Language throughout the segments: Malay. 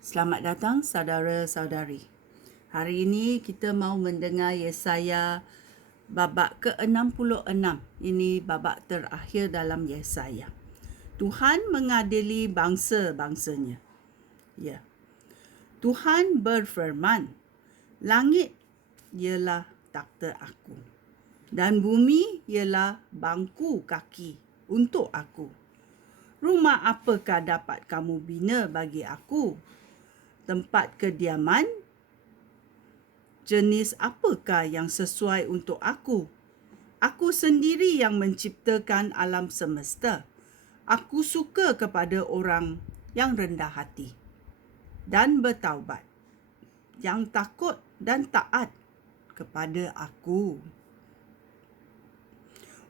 Selamat datang saudara-saudari. Hari ini kita mau mendengar Yesaya babak ke-66. Ini babak terakhir dalam Yesaya. Tuhan mengadili bangsa-bangsanya. Ya. Tuhan berfirman, langit ialah takhta aku dan bumi ialah bangku kaki untuk aku. Rumah apakah dapat kamu bina bagi aku? Tempat kediaman jenis apakah yang sesuai untuk aku? Aku sendiri yang menciptakan alam semesta. Aku suka kepada orang yang rendah hati dan bertaubat, yang takut dan taat kepada aku.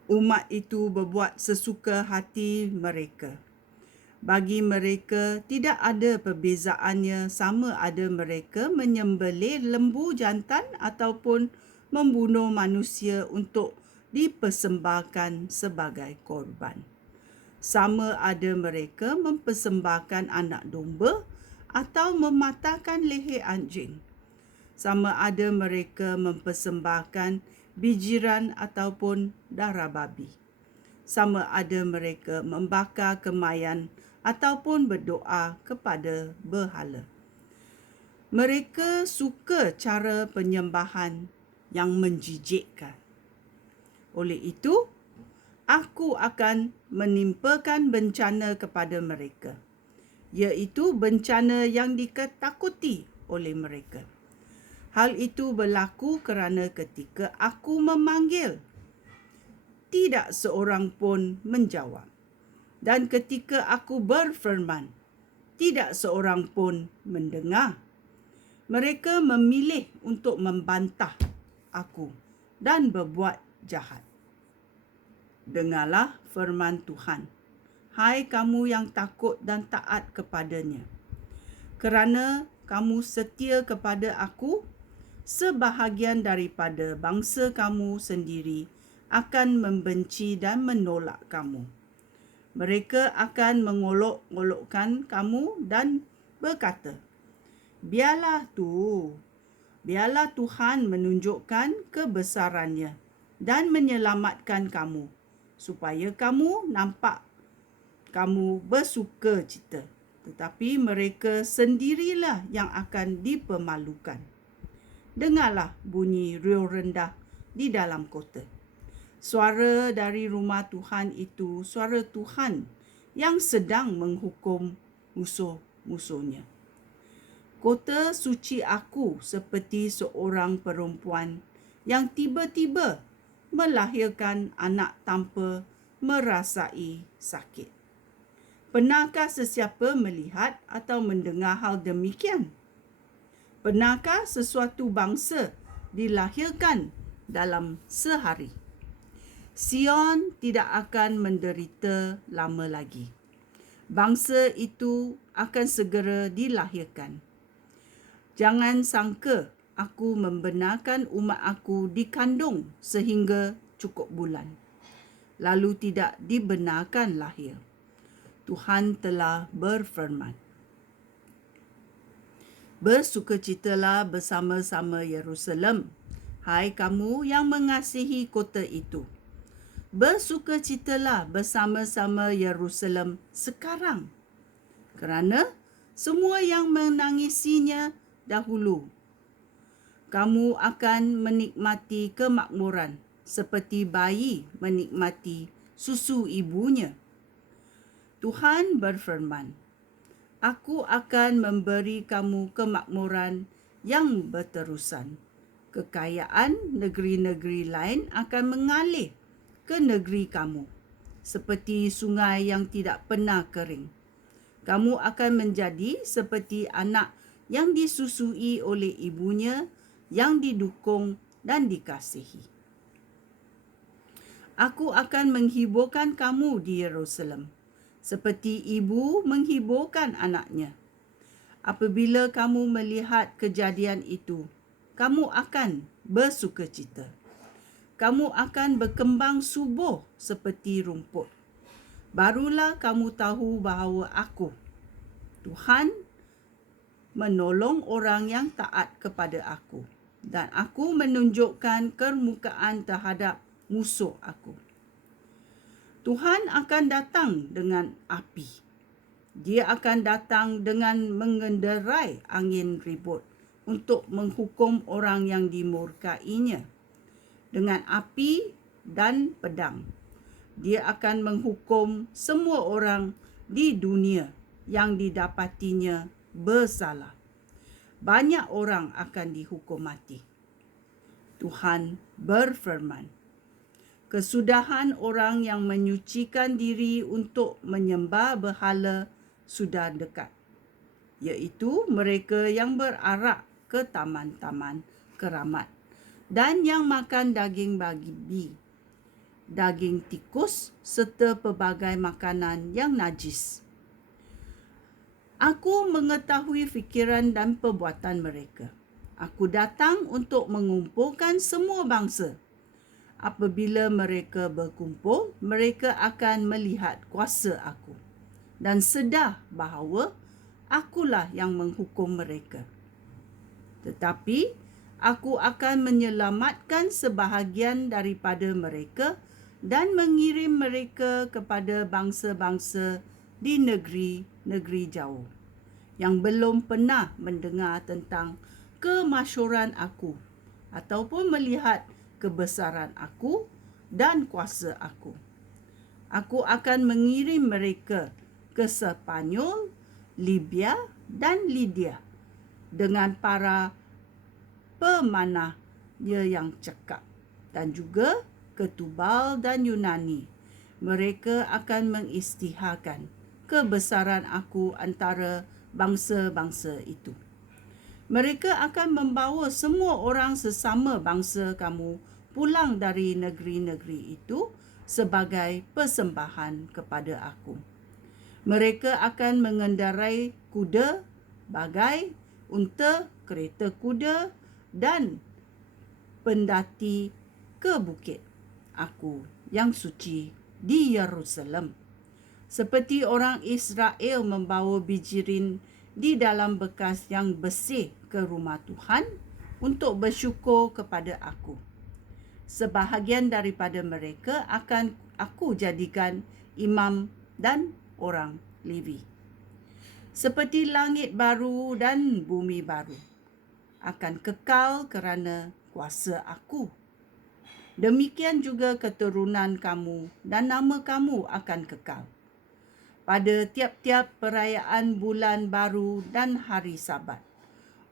Umat itu berbuat sesuka hati mereka. Bagi mereka tidak ada perbezaannya sama ada mereka menyembelih lembu jantan ataupun membunuh manusia untuk dipersembahkan sebagai korban. Sama ada mereka mempersembahkan anak domba atau mematahkan leher anjing. Sama ada mereka mempersembahkan bijiran ataupun darah babi. Sama ada mereka membakar kemayan ataupun berdoa kepada berhala. Mereka suka cara penyembahan yang menjijikkan. Oleh itu, aku akan menimpakan bencana kepada mereka, iaitu bencana yang diketakuti oleh mereka. Hal itu berlaku kerana ketika aku memanggil, tidak seorang pun menjawab. Dan ketika aku berfirman, tidak seorang pun mendengar. Mereka memilih untuk membantah aku dan berbuat jahat. Dengarlah firman Tuhan, hai kamu yang takut dan taat kepadanya. Kerana kamu setia kepada aku, sebahagian daripada bangsa kamu sendiri akan membenci dan menolak kamu. Mereka akan mengolok-olokkan kamu dan berkata, biarlah Tuhan menunjukkan kebesarannya dan menyelamatkan kamu, supaya kamu nampak kamu bersuka cita. Tetapi mereka sendirilah yang akan dipermalukan. Dengarlah bunyi riuh rendah di dalam kota. Suara dari rumah Tuhan itu suara Tuhan yang sedang menghukum musuh-musuhnya. Kota suci aku seperti seorang perempuan yang tiba-tiba melahirkan anak tanpa merasai sakit. Pernahkah sesiapa melihat atau mendengar hal demikian? Pernahkah sesuatu bangsa dilahirkan dalam sehari? Sion tidak akan menderita lama lagi. Bangsa itu akan segera dilahirkan. Jangan sangka aku membenarkan umat aku dikandung sehingga cukup bulan, lalu tidak dibenarkan lahir. Tuhan telah berfirman. Bersukacitalah bersama-sama Yerusalem, hai kamu yang mengasihi kota itu. Bersukacitalah bersama-sama Yerusalem sekarang, kerana semua yang menangisinya dahulu. Kamu akan menikmati kemakmuran seperti bayi menikmati susu ibunya. Tuhan berfirman, aku akan memberi kamu kemakmuran yang berterusan. Kekayaan negeri-negeri lain akan mengalir ke negeri kamu, seperti sungai yang tidak pernah kering. Kamu akan menjadi seperti anak yang disusui oleh ibunya, yang didukung dan dikasihi. Aku akan menghiburkan kamu di Yerusalem, seperti ibu menghiburkan anaknya. Apabila kamu melihat kejadian itu, kamu akan bersukacita. Kamu akan berkembang subur seperti rumput. Barulah kamu tahu bahawa aku, Tuhan, menolong orang yang taat kepada aku, dan aku menunjukkan kemukaan terhadap musuh aku. Tuhan akan datang dengan api. Dia akan datang dengan mengenderai angin ribut untuk menghukum orang yang dimurkainya dengan api dan pedang. Dia akan menghukum semua orang di dunia yang didapatinya bersalah. Banyak orang akan dihukum mati. Tuhan berfirman, kesudahan orang yang menyucikan diri untuk menyembah berhala sudah dekat, iaitu mereka yang berarak ke taman-taman keramat dan yang makan daging babi, daging tikus serta pelbagai makanan yang najis. Aku mengetahui fikiran dan perbuatan mereka. Aku datang untuk mengumpulkan semua bangsa. Apabila mereka berkumpul, mereka akan melihat kuasa aku dan sedar bahawa akulah yang menghukum mereka. Tetapi aku akan menyelamatkan sebahagian daripada mereka dan mengirim mereka kepada bangsa-bangsa di negeri-negeri jauh yang belum pernah mendengar tentang kemasyhuran aku ataupun melihat kebesaran aku dan kuasa aku. Aku akan mengirim mereka ke Spanyol, Libya dan Lydia dengan para pemanahnya yang cekap, dan juga ke Tubal dan Yunani. Mereka akan mengisytiharkan kebesaran aku antara bangsa-bangsa itu. Mereka akan membawa semua orang sesama bangsa kamu pulang dari negeri-negeri itu sebagai persembahan kepada aku. Mereka akan mengendarai kuda, bagai, unta, kereta kuda dan pendati ke bukit aku yang suci di Yerusalem. Seperti orang Israel membawa bijirin di dalam bekas yang bersih ke rumah Tuhan untuk bersyukur kepada aku. Sebahagian daripada mereka akan aku jadikan imam dan orang Levi. Seperti langit baru dan bumi baru akan kekal kerana kuasa aku. Demikian juga keturunan kamu dan nama kamu akan kekal. Pada tiap-tiap perayaan bulan baru dan hari Sabat,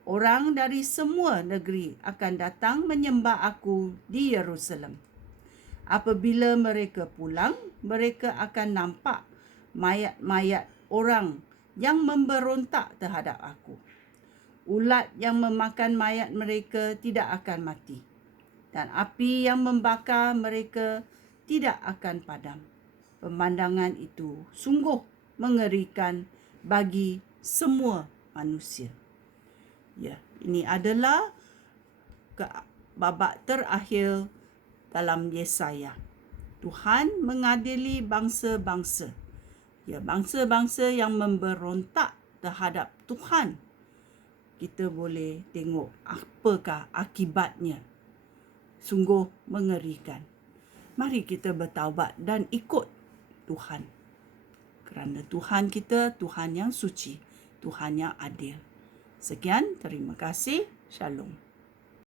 orang dari semua negeri akan datang menyembah aku di Yerusalem. Apabila mereka pulang, mereka akan nampak mayat-mayat orang yang memberontak terhadap aku. Ulat yang memakan mayat mereka tidak akan mati, dan api yang membakar mereka tidak akan padam. Pemandangan itu sungguh mengerikan bagi semua manusia. Ya, ini adalah babak terakhir dalam Yesaya. Tuhan mengadili bangsa-bangsa. Ya, bangsa-bangsa yang memberontak terhadap Tuhan. Kita boleh tengok apakah akibatnya. Sungguh mengerikan. Mari kita bertaubat dan ikut Tuhan. Kerana Tuhan kita, Tuhan yang suci, Tuhan yang adil. Sekian, terima kasih. Shalom.